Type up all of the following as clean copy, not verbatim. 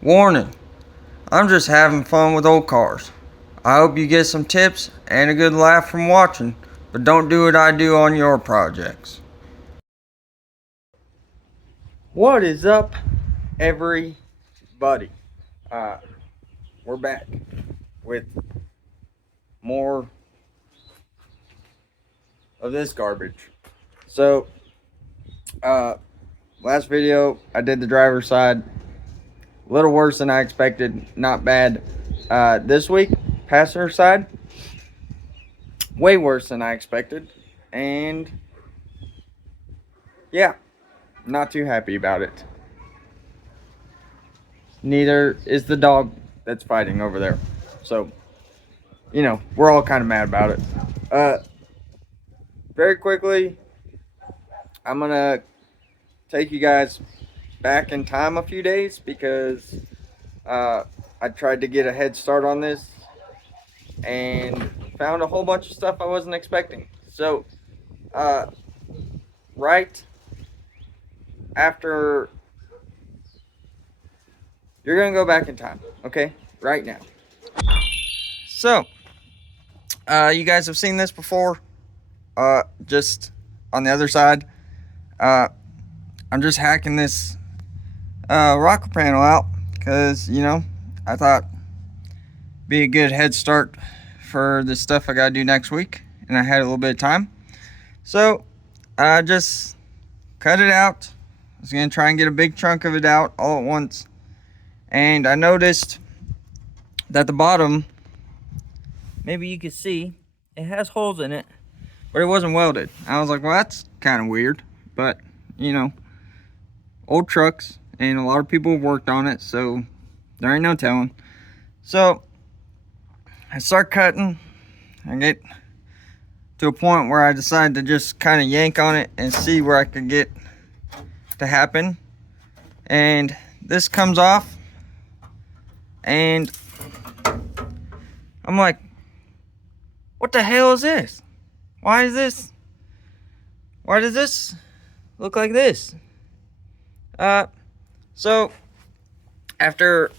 Warning, I'm just having fun with old cars. I hope you get some tips and a good laugh from watching, but don't do what I do on your projects. What is up, everybody? Uh, we're back with more of this garbage. So, last video I did the driver's side. A little worse than I expected, not bad. This week, passenger side, way worse than I expected. And yeah, not too happy about it. Neither is the dog that's fighting over there. So, we're all kind of mad about it. Very quickly, I'm going to take you guys back in time a few days because I tried to get a head start on this and found a whole bunch of stuff I wasn't expecting. So, right after, you're going to go back in time, okay? Right now. So, you guys have seen this before. Just on the other side, I'm just hacking this rocker panel out because, I thought be a good head start for the stuff I gotta do next week, and I had a little bit of time. So, I just cut it out. I was gonna try and get a big chunk of it out all at once, and I noticed that the bottom, maybe you can see, it has holes in it, but it wasn't welded. I was like, well, that's kind of weird, but old trucks and a lot of people have worked on it, so there ain't no telling. So I start cutting. I get to a point where I decide to just kind of yank on it and see where I could get to happen, and this comes off, and I'm like, what the hell is this? Why does this look like this? So after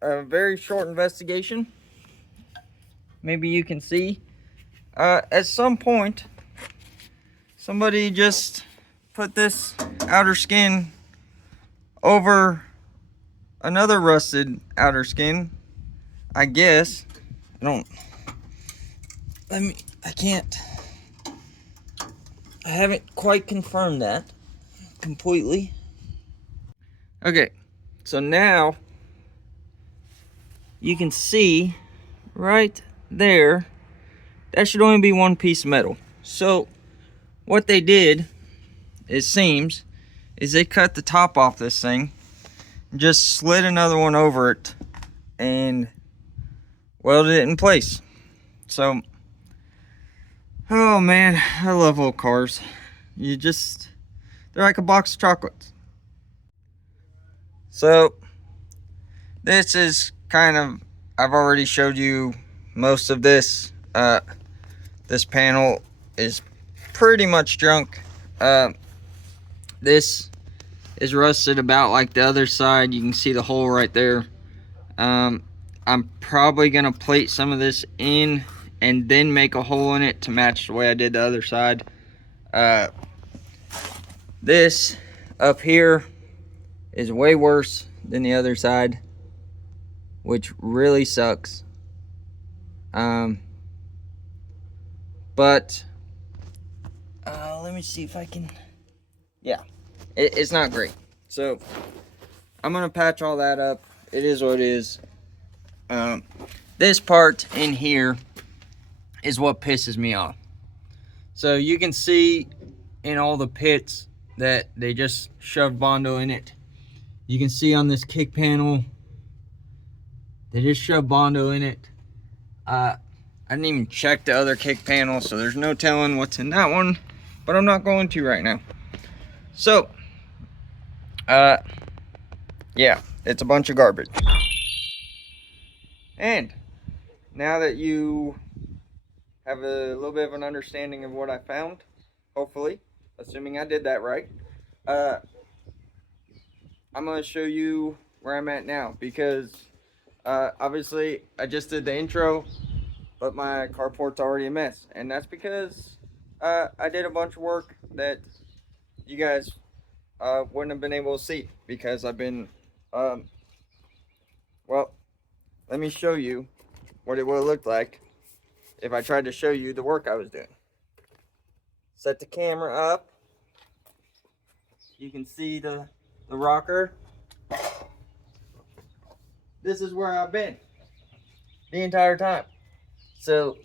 a very short investigation, maybe you can see, at some point, somebody just put this outer skin over another rusted outer skin, I guess. I haven't quite confirmed that completely. Okay, so now you can see right there, that should only be one piece of metal. So what they did, it seems, is they cut the top off this thing, just slid another one over it, and welded it in place. So, oh man, I love old cars. They're like a box of chocolates. So, this is kind of, I've already showed you most of this. This panel is pretty much junk. This is rusted about like the other side. You can see the hole right there. I'm probably gonna plate some of this in and then make a hole in it to match the way I did the other side. This up here is way worse than the other side, which really sucks. But let me see if I can, yeah, it's not great. So I'm gonna patch all that up. It is what it is. This part in here is what pisses me off. So you can see in all the pits that they just shoved Bondo in it. You can see on this kick panel, they just shoved Bondo in it. I didn't even check the other kick panel, so there's no telling what's in that one, but I'm not going to right now. So, yeah, it's a bunch of garbage. And now that you have a little bit of an understanding of what I found, hopefully, assuming I did that right, I'm going to show you where I'm at now, because obviously I just did the intro, but my carport's already a mess, and that's because I did a bunch of work that you guys wouldn't have been able to see, because I've been well, let me show you what it would have looked like if I tried to show you the work I was doing. Set the camera up. You can see the rocker. This is where I've been the entire time. So,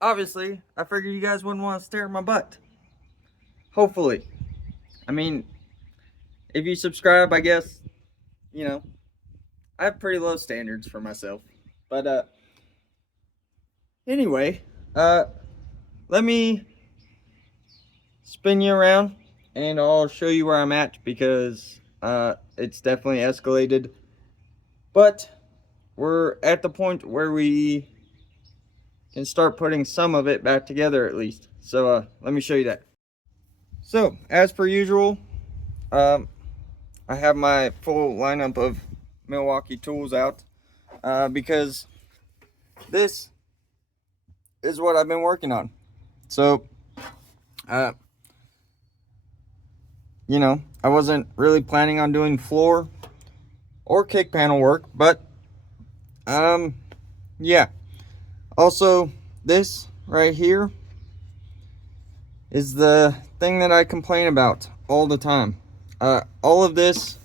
obviously, I figured you guys wouldn't want to stare at my butt. Hopefully. I mean, if you subscribe, I guess, you know, I have pretty low standards for myself. But, anyway, let me spin you around and I'll show you where I'm at, because it's definitely escalated. But we're at the point where we can start putting some of it back together, at least. So let me show you that. So, as per usual, I have my full lineup of Milwaukee tools out, because this is what I've been working on. So, you know, I wasn't really planning on doing floor or kick panel work, but yeah. Also, this right here is the thing that I complain about all the time. All of this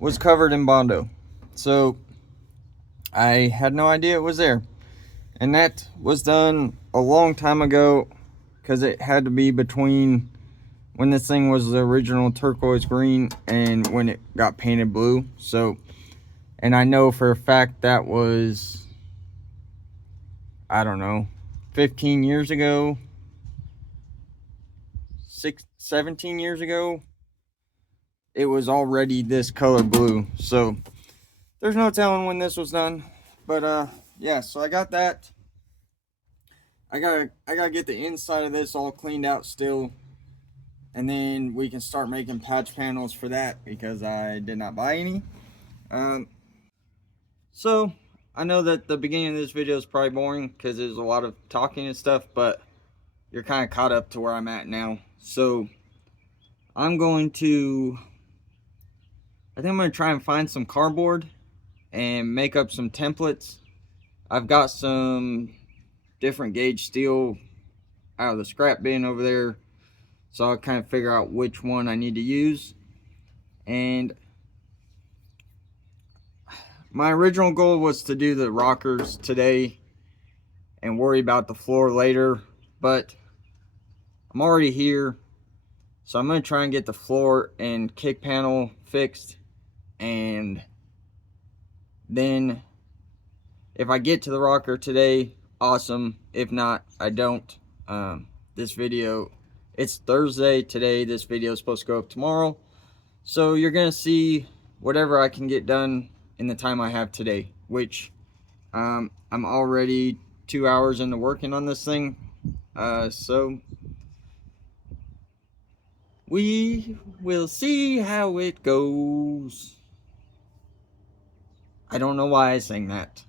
was covered in Bondo, so I had no idea it was there. And that was done a long time ago, because it had to be between when this thing was the original turquoise green and when it got painted blue. So, and I know for a fact that was, I don't know, 15 years ago, 17 years ago, it was already this color blue. So there's no telling when this was done. But yeah, so I got that. I gotta get the inside of this all cleaned out still, and then we can start making patch panels for that, because I did not buy any. So I know that the beginning of this video is probably boring because there's a lot of talking and stuff, but you're kind of caught up to where I'm at now. So I'm going to try and find some cardboard and make up some templates. I've got some different gauge steel out of the scrap bin over there, so I'll kind of figure out which one I need to use. And my original goal was to do the rockers today and worry about the floor later, but I'm already here, so I'm going to try and get the floor and kick panel fixed, and then if I get to the rocker today, awesome. If not, I don't. This video, it's Thursday today. This video is supposed to go up tomorrow, so you're going to see whatever I can get done in the time I have today, which I'm already 2 hours into working on this thing. So we will see how it goes. I don't know why I sang that.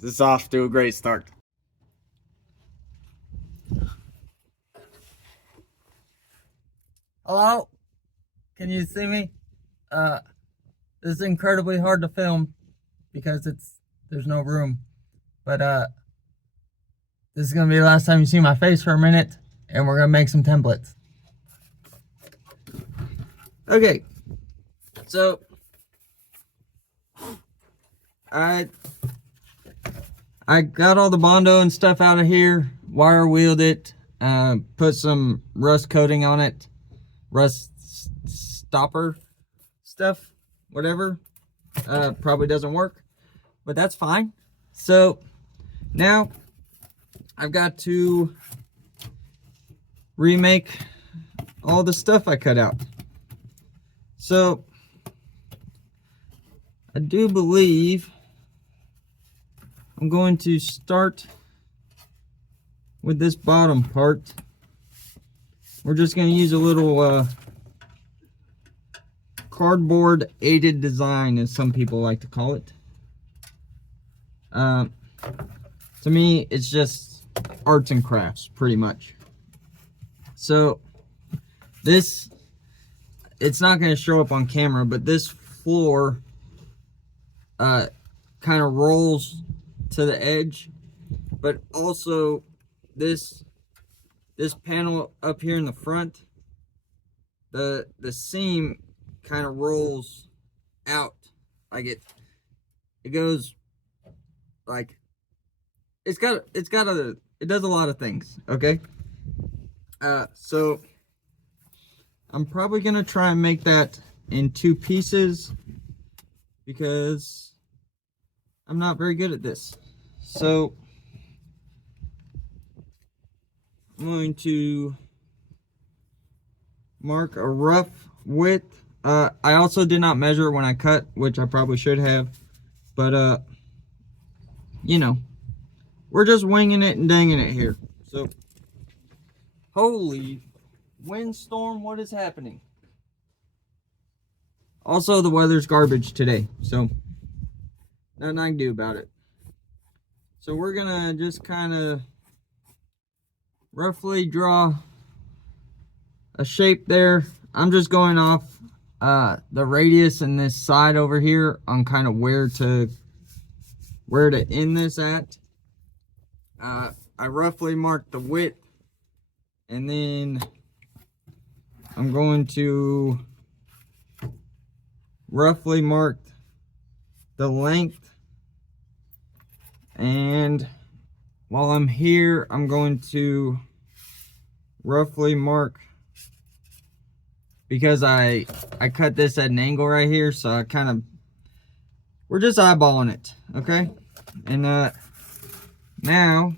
This is off to a great start. Hello? Can you see me? This is incredibly hard to film because there's no room. But this is gonna be the last time you see my face for a minute, and we're gonna make some templates. Okay. So I got all the Bondo and stuff out of here, wire wheeled it, put some rust coating on it, rust stopper stuff, whatever. Probably doesn't work, but that's fine. So now I've got to remake all the stuff I cut out. So I do believe I'm going to start with this bottom part. We're just going to use a little cardboard aided design, as some people like to call it. To me, it's just arts and crafts, pretty much. So this, it's not going to show up on camera, but this floor kind of rolls to the edge, but also this panel up here in the front, the seam kind of rolls out, like it goes like it does a lot of things. Okay, so I'm probably gonna try and make that in 2 pieces because I'm not very good at this. So I'm going to mark a rough width. I also did not measure when I cut, which I probably should have, but you know, we're just winging it and danging it here. So, holy windstorm, what is happening? Also, the weather's garbage today, so nothing I can do about it. So we're gonna just kind of roughly draw a shape there. I'm just going off the radius and this side over here on kind of where to end this at. I roughly marked the width, and then I'm going to roughly mark the length. And while I'm here, I'm going to roughly mark, because I cut this at an angle right here, so I kind of, we're just eyeballing it, okay? And now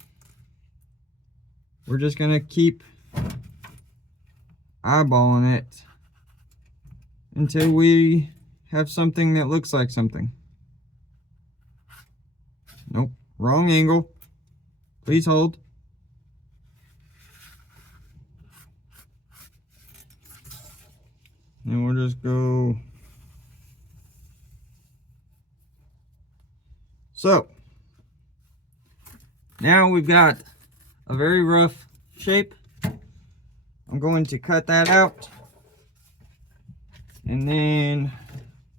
we're just gonna keep eyeballing it until we have something that looks like something. Nope, wrong angle. Please hold. And we'll just go. So now we've got a very rough shape. I'm going to cut that out and then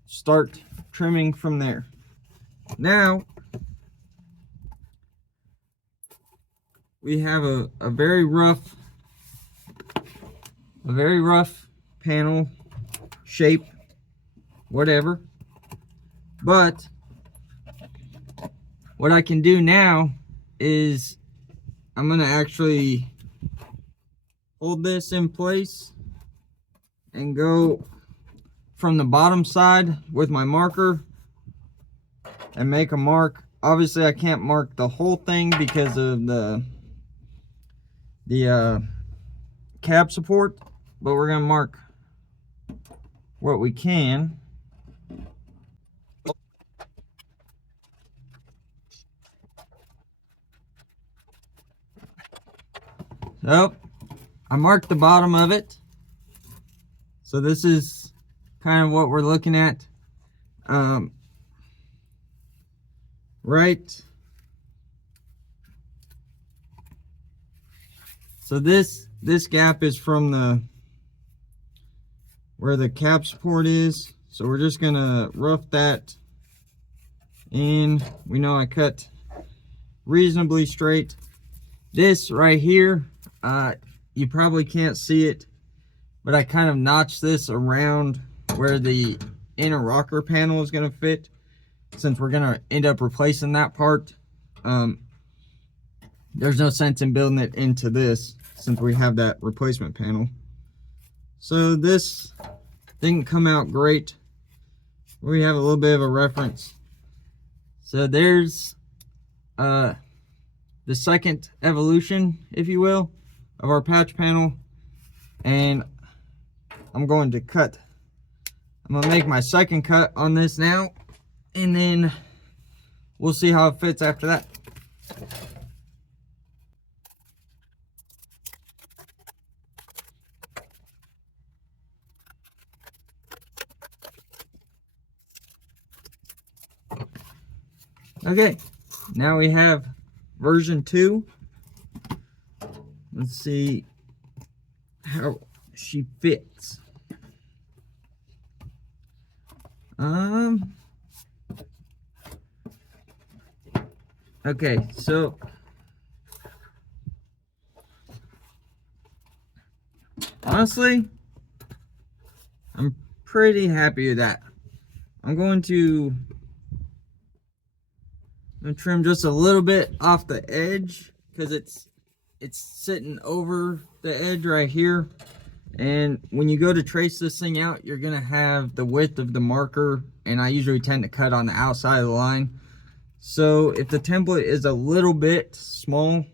start trimming from there. Now we have a very rough panel shape, whatever. But what I can do now is I'm gonna actually hold this in place and go from the bottom side with my marker and make a mark. Obviously I can't mark the whole thing because of the cab support, but we're gonna mark what we can. So I marked the bottom of it. So this is kind of what we're looking at. Right. So this gap is from where the cap support is. So we're just gonna rough that in. We know I cut reasonably straight. This right here, you probably can't see it, but I kind of notched this around where the inner rocker panel is gonna fit, since we're gonna end up replacing that part. There's no sense in building it into this since we have that replacement panel. So this didn't come out great. We have a little bit of a reference. So there's the second evolution, if you will, of our patch panel. And I'm going to cut. I'm gonna make my second cut on this now, and then we'll see how it fits after that. Okay, now we have version 2. Let's see how she fits. Okay, so honestly, I'm pretty happy with that. I'm going to trim just a little bit off the edge because it's sitting over the edge right here. And when you go to trace this thing out, you're gonna have the width of the marker, and I usually tend to cut on the outside of the line. So if the template is a little bit small,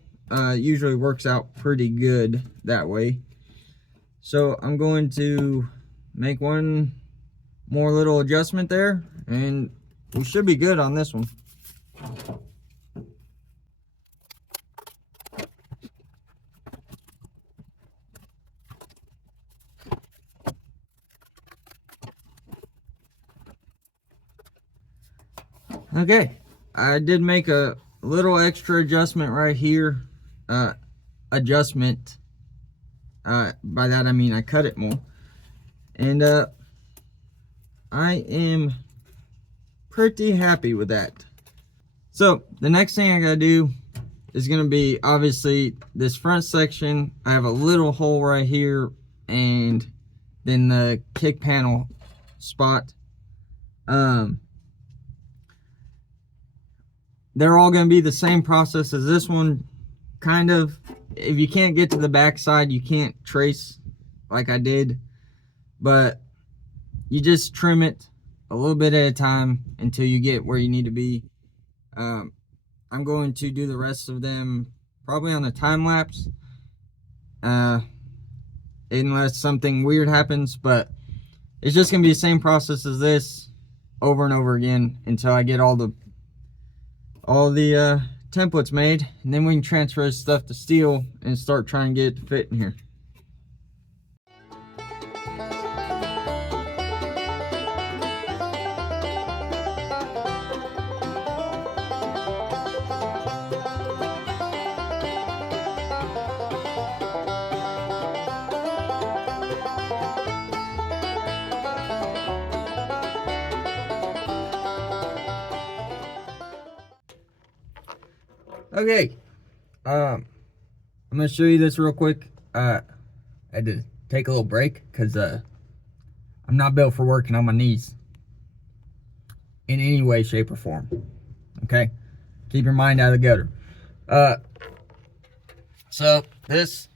usually works out pretty good that way. So I'm going to make one more little adjustment there, and we should be good on this one. Okay, I did make a little extra adjustment right here. By that I mean I cut it more. And I am pretty happy with that. So the next thing I gotta do is gonna be obviously this front section. I have a little hole right here, and then the kick panel spot. They're all gonna be the same process as this one, kind of. If you can't get to the back side, you can't trace like I did, but you just trim it a little bit at a time until you get where you need to be. I'm going to do the rest of them probably on the time lapse, unless something weird happens, but it's just gonna be the same process as this over and over again until I get all the templates made, and then we can transfer this stuff to steel and start trying to get it to fit in here. Okay, I'm gonna show you this real quick. I had to take a little break because I'm not built for working on my knees in any way, shape, or form. Okay, keep your mind out of the gutter. So this,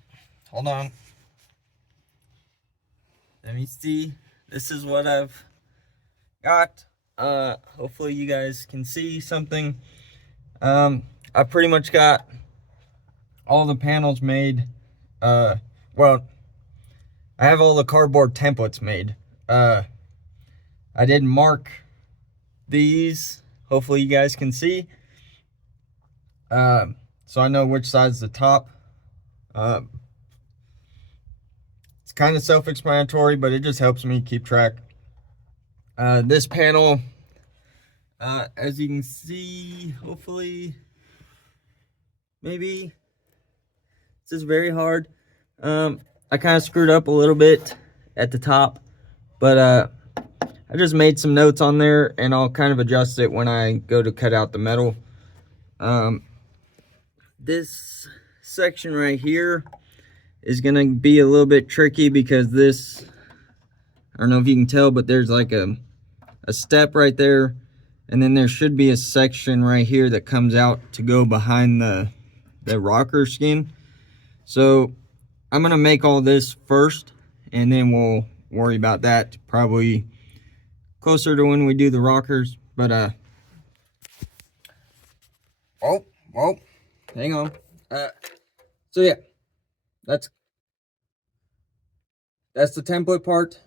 hold on, let me see. This is what I've got. Hopefully you guys can see something. I pretty much got all the panels made. Well, I have all the cardboard templates made. I did mark these. Hopefully you guys can see. So I know which side's the top. It's kind of self-explanatory, but it just helps me keep track. This panel, as you can see, hopefully, maybe, this is very hard. I kind of screwed up a little bit at the top, but I just made some notes on there, and I'll kind of adjust it when I go to cut out the metal. This section right here is gonna be a little bit tricky because this, I don't know if you can tell, but there's like a step right there, and then there should be a section right here that comes out to go behind the rocker skin. So I'm gonna make all this first, and then we'll worry about that probably closer to when we do the rockers. But oh, hang on. So yeah, that's the template part.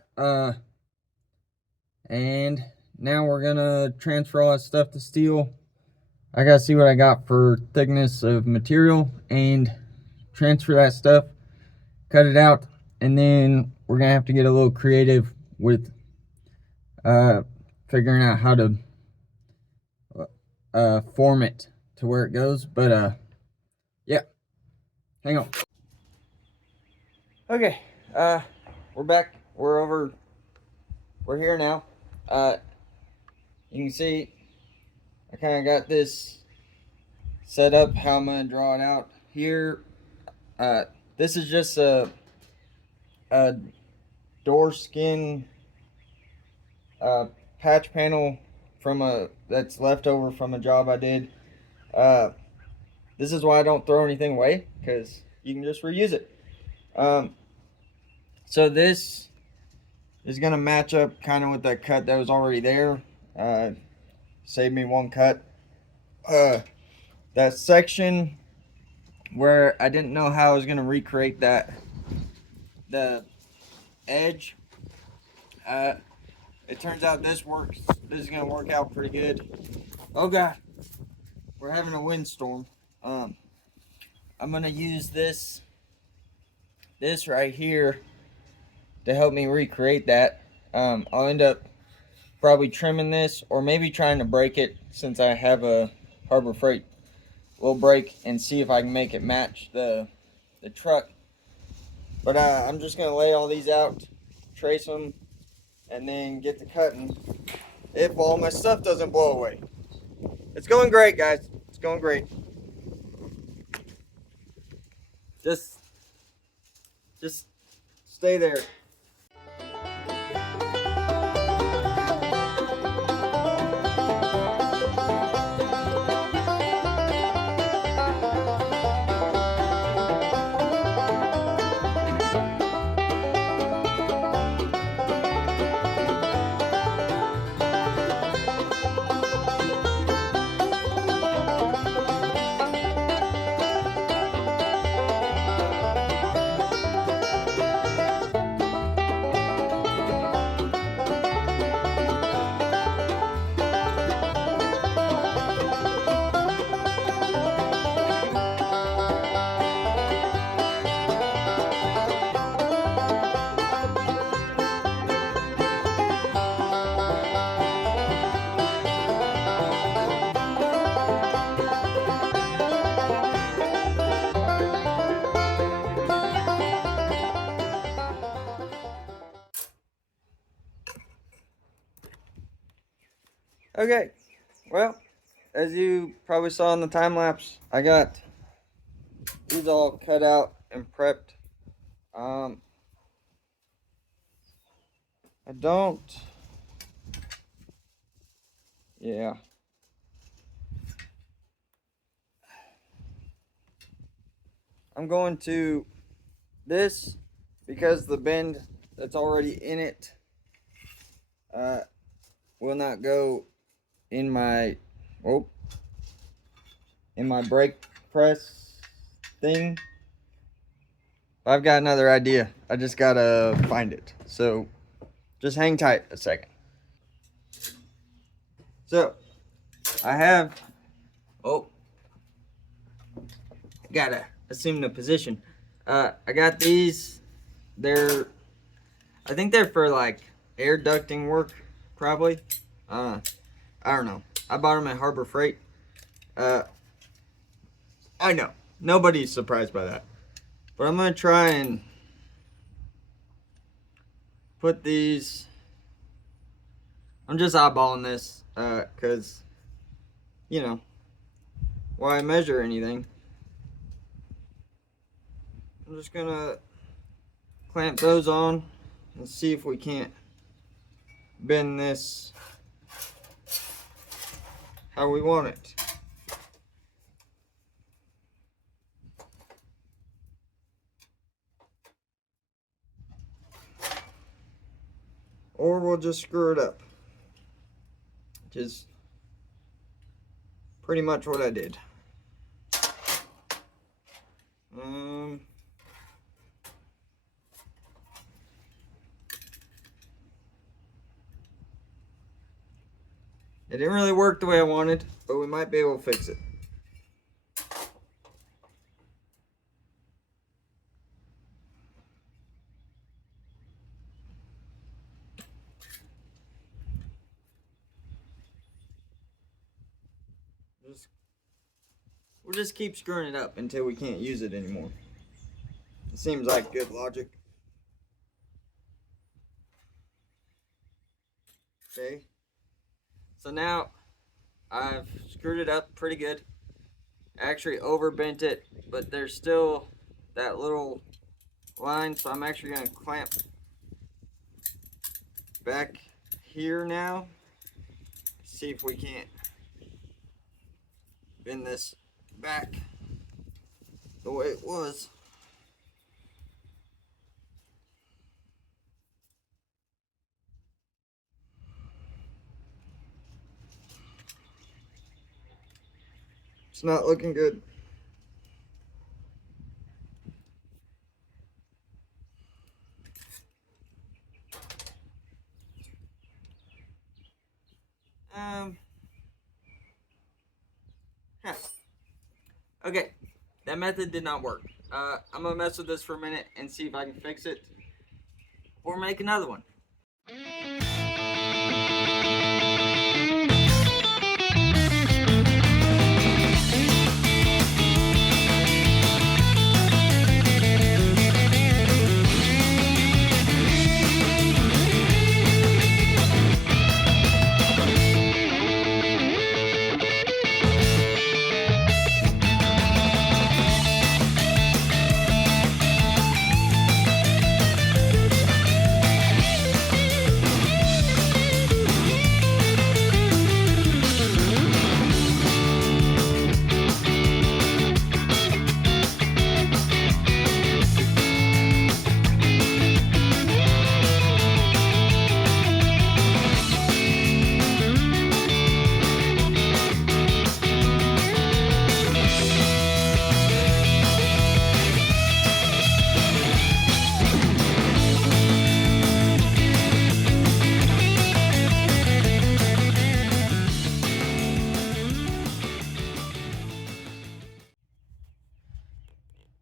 And now we're gonna transfer all that stuff to steel. I gotta see what I got for thickness of material and transfer that stuff, cut it out, and then we're gonna have to get a little creative with figuring out how to form it to where it goes. But yeah, hang on. Okay, we're back. We're here now. You can see I kind of got this set up how I'm gonna draw it out here. This is just a door skin patch panel from that's left over from a job I did. This is why I don't throw anything away, because you can just reuse it. So this is gonna match up kind of with that cut that was already there. Saved me one cut. That section where I didn't know how I was gonna recreate the edge. It turns out this works. This is gonna work out pretty good. Oh god, we're having a windstorm. I'm gonna use this right here to help me recreate that. I'll end up probably trimming this, or maybe trying to break it, since I have a Harbor Freight. We'll break and see if I can make it match the truck. But I'm just gonna lay all these out, trace them, and then get to cutting if all my stuff doesn't blow away. It's going great, guys. It's going great. Just stay there. Okay, well, as you probably saw in the time lapse, I got these all cut out and prepped. I don't, yeah. I'm going to this, because the bend that's already in it will not go in my brake press thing. I've got another idea. I just gotta find it. So just hang tight a second. So I have, gotta assume the position. I got these. I think they're for like air ducting work, probably. I don't know. I bought them at Harbor Freight. I know, nobody's surprised by that, but I'm gonna try and put these. I'm just eyeballing this, cause you know, why measure anything. I'm just gonna clamp those on and see if we can't bend this how we want it. Or we'll just screw it up, which is pretty much what I did. It didn't really work the way I wanted, but we might be able to fix it. we'll just keep screwing it up until we can't use it anymore. It seems like good logic. Okay. So now I've screwed it up pretty good. Actually overbent it, but there's still that little line, so I'm actually going to clamp back here now. See if we can't bend this back the way it was. It's not looking good. Okay, that method did not work. I'm gonna mess with this for a minute and see if I can fix it, or make another one.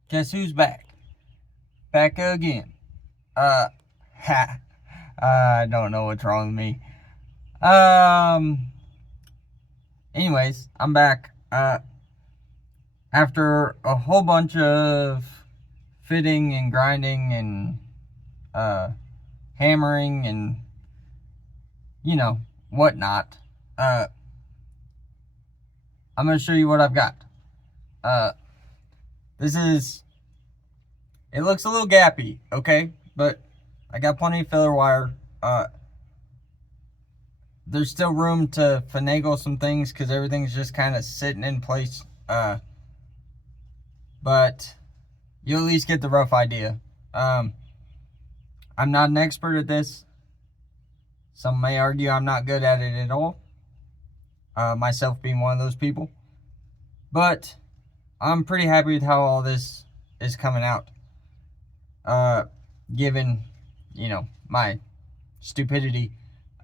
Guess who's back? Back again. I don't know what's wrong with me. Anyways, I'm back. After a whole bunch of fitting and grinding and, hammering and, you know, whatnot, I'm gonna show you what I've got. It looks a little gappy, okay? But I got plenty of filler wire. There's still room to finagle some things because everything's just kind of sitting in place. But you'll at least get the rough idea. I'm not an expert at this. Some may argue I'm not good at it at all. Myself being one of those people. But I'm pretty happy with how all this is coming out. Given, you know, my stupidity.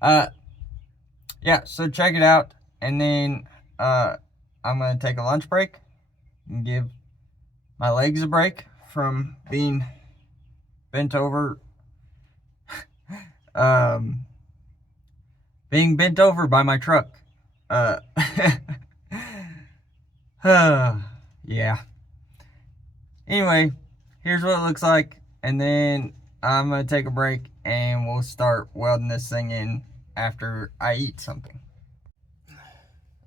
Yeah, so check it out. And then, I'm going to take a lunch break and give my legs a break from being bent over. Being bent over by my truck. Yeah. Anyway, here's what it looks like. And then I'm going to take a break and we'll start welding this thing in after I eat something.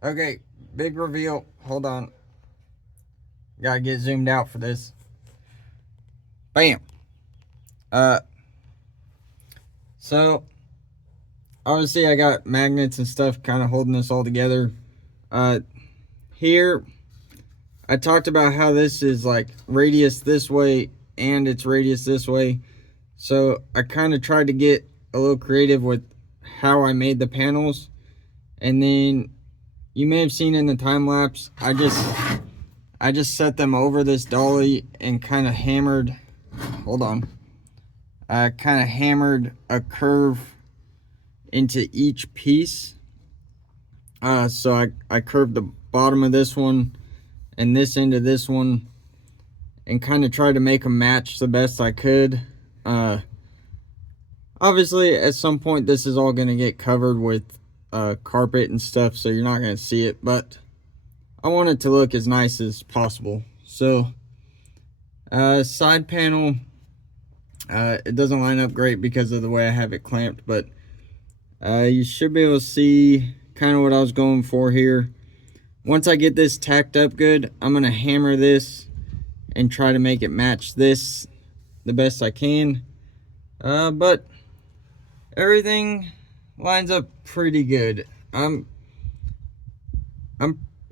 Okay, big reveal. Hold on. Gotta get zoomed out for this. Bam. So obviously I got magnets and stuff kind of holding this all together. Here I talked about how this is like radius this way and it's radius this way. So I kind of tried to get a little creative with how I made the panels. And then you may have seen in the time lapse, I just set them over this dolly and kind of hammered, hold on. I kind of hammered a curve into each piece. So I curved the bottom of this one and this end of this one and kind of tried to make them match the best I could. Obviously at some point this is all going to get covered with carpet and stuff, so you're not going to see it, but I want it to look as nice as possible. So side panel, it doesn't line up great because of the way I have it clamped, but you should be able to see kind of what I was going for here. Once I get this tacked up good, I'm gonna hammer this and try to make it match this the best I can. But everything lines up pretty good. I'm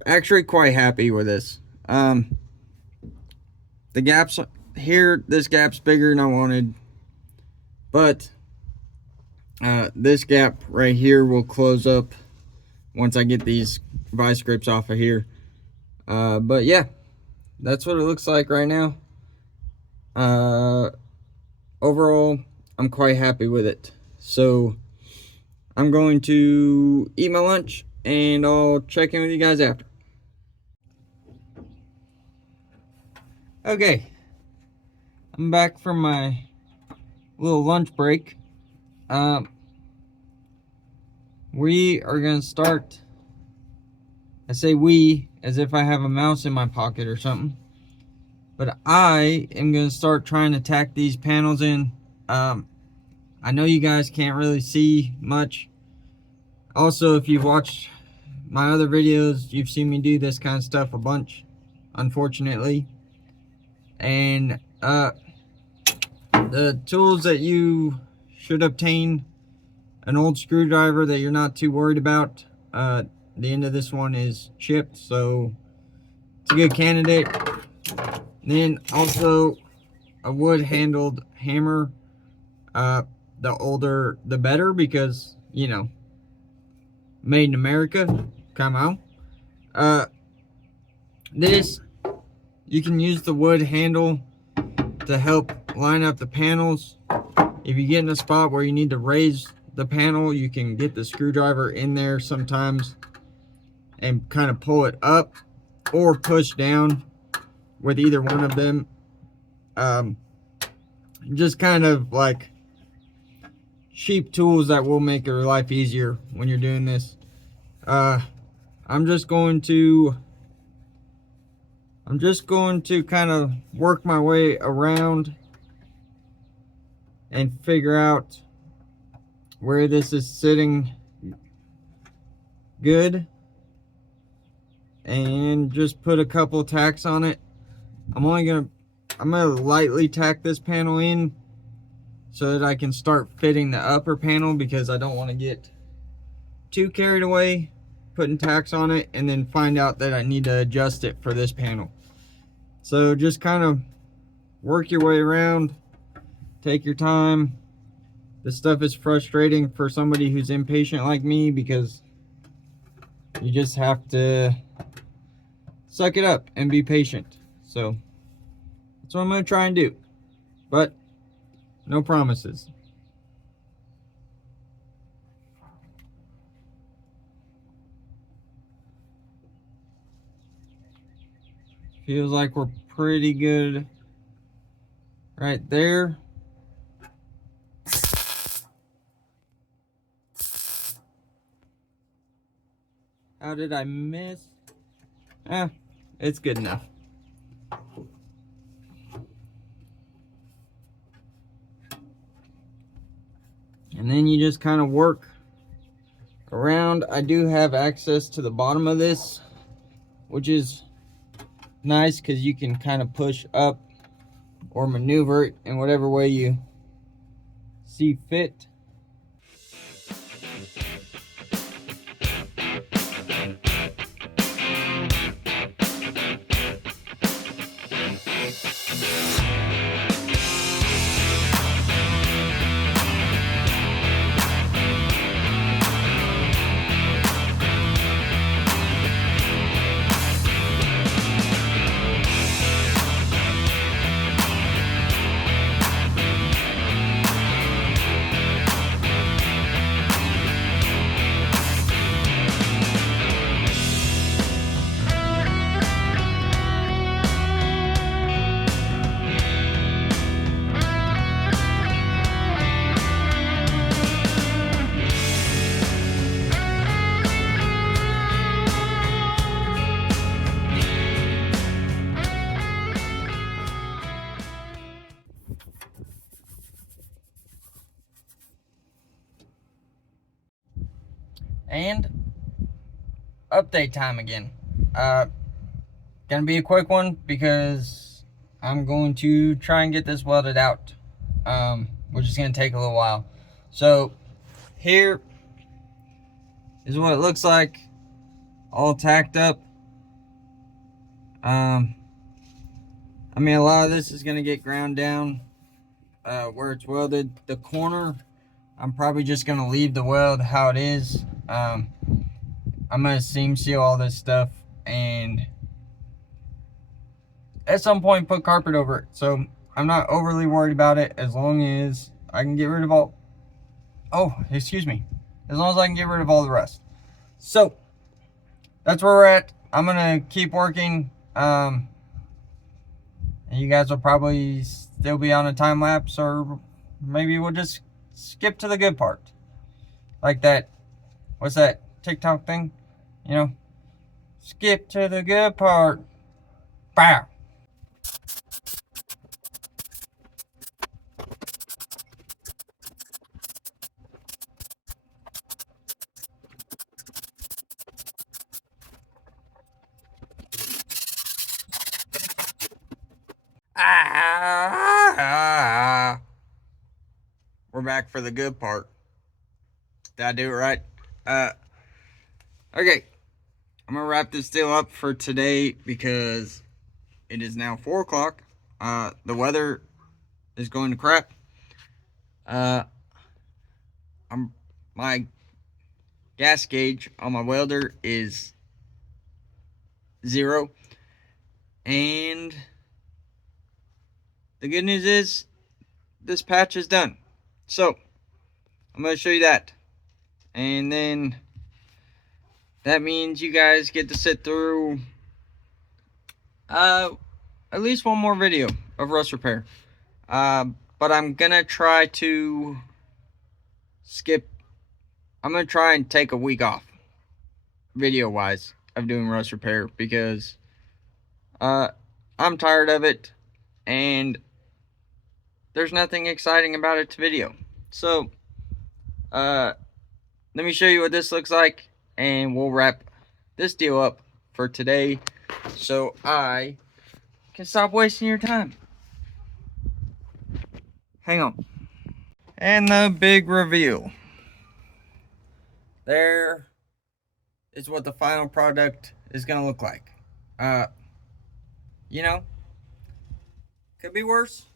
actually quite happy with this. The gaps here, this gap's bigger than I wanted, but this gap right here will close up once I get these vice grips off of here. But yeah, that's what it looks like right now. Overall, I'm quite happy with it. So I'm going to eat my lunch and I'll check in with you guys after. Okay, I'm back from my little lunch break. We are gonna start, I say we as if I have a mouse in my pocket or something, but I am gonna start trying to tack these panels in. I know you guys can't really see much. Also, if you've watched my other videos, you've seen me do this kind of stuff a bunch, unfortunately. And the tools that you should obtain: an old screwdriver that you're not too worried about. The end of this one is chipped, so it's a good candidate. And then also a wood handled hammer. The older the better, because, you know, made in America. Come on. This, you can use the wood handle to help line up the panels. If you get in a spot where you need to raise the panel, you can get the screwdriver in there sometimes and kind of pull it up or push down with either one of them. Just kind of like cheap tools that will make your life easier when you're doing this. I'm just going to kind of work my way around and figure out where this is sitting good, and just put a couple tacks on it. I'm gonna lightly tack this panel in so that I can start fitting the upper panel, because I don't want to get too carried away putting tacks on it and then find out that I need to adjust it for this panel. So just kind of work your way around, take your time. This stuff is frustrating for somebody who's impatient like me, because you just have to suck it up and be patient. So that's what I'm going to try and do, but no promises. Feels like we're pretty good right there. How did I miss? It's good enough. And then you just kind of work around. I do have access to the bottom of this, which is nice because you can kind of push up or maneuver it in whatever way you see fit. And update time again. Gonna be a quick one because I'm going to try and get this welded out, which is gonna take a little while. So here is what it looks like, all tacked up. I mean, a lot of this is gonna get ground down where it's welded. The corner, I'm probably just gonna leave the weld how it is. I'm gonna seam seal all this stuff and at some point put carpet over it. So I'm not overly worried about it as long as I can get rid of all, as long as I can get rid of all the rust. So that's where we're at. I'm gonna keep working. And you guys will probably still be on a time lapse, or maybe we'll just skip to the good part. Like that, what's that TikTok thing? You know, skip to the good part. Bow. We're back for the good part. Did I do it right? Okay. I'm gonna wrap this deal up for today because it is now 4 o'clock. The weather is going to crap. My gas gauge on my welder is 0, and the good news is this patch is done. So I'm going to show you that, and then that means you guys get to sit through at least one more video of rust repair. But I'm gonna try to I'm gonna try and take a week off video wise of doing rust repair because I'm tired of it and there's nothing exciting about it to video. So let me show you what this looks like and we'll wrap this deal up for today so I can stop wasting your time. Hang on. And the big reveal. There is what the final product is gonna look like. You know, could be worse,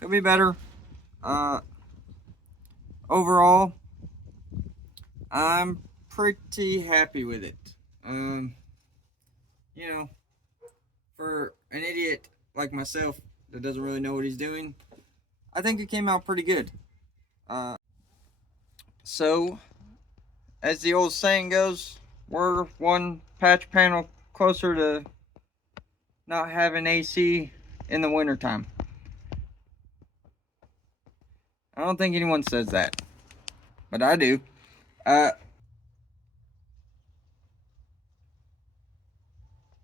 could be better. Overall, I'm pretty happy with it. You know, for an idiot like myself that doesn't really know what he's doing, I think it came out pretty good. So, as the old saying goes, we're one patch panel closer to not having AC in the wintertime. I don't think anyone says that, but I do.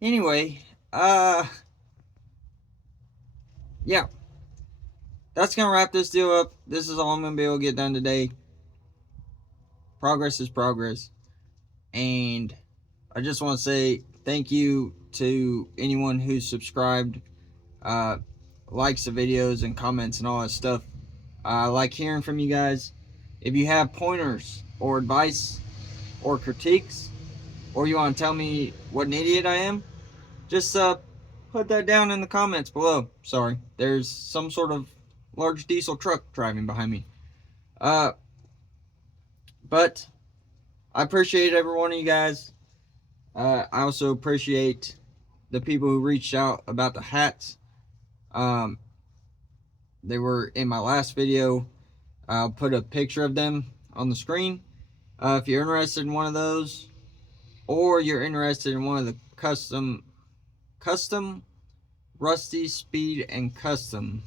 Anyway, yeah. That's gonna wrap this deal up. This is all I'm gonna be able to get done today. Progress is progress. And I just want to say thank you to anyone who's subscribed, likes the videos and comments and all that stuff. I like hearing from you guys. If you have pointers or advice or critiques, or you want to tell me what an idiot I am, just put that down in the comments below. Sorry, there's some sort of large diesel truck driving behind me. But I appreciate every one of you guys. I also appreciate the people who reached out about the hats. They were in my last video. I'll put a picture of them on the screen. If you're interested in one of those, or you're interested in one of the custom Rusty, Speed, and Custom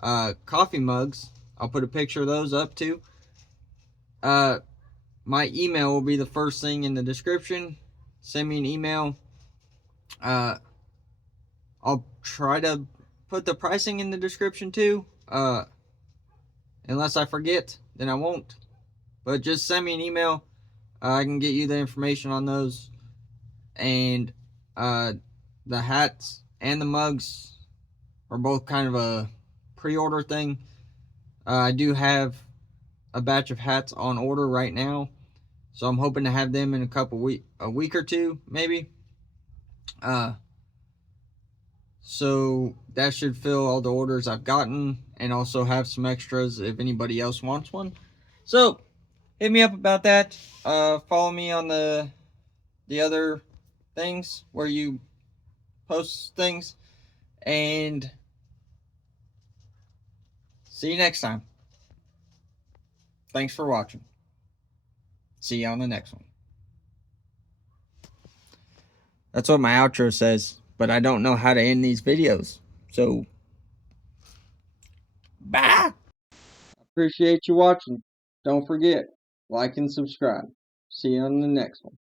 coffee mugs, I'll put a picture of those up too. My email will be the first thing in the description. Send me an email. I'll try to put the pricing in the description too. Unless I forget, then I won't. But just send me an email. I can get you the information on those. And the hats and the mugs are both kind of a pre-order thing. I do have a batch of hats on order right now, so I'm hoping to have them in a week or two, maybe. So that should fill all the orders I've gotten, and also have some extras if anybody else wants one. So hit me up about that. Follow me on the other things where you post things, and see you next time. Thanks for watching. See you on the next one. That's what my outro says, but I don't know how to end these videos. So, bye. Appreciate you watching. Don't forget, like and subscribe. See you on the next one.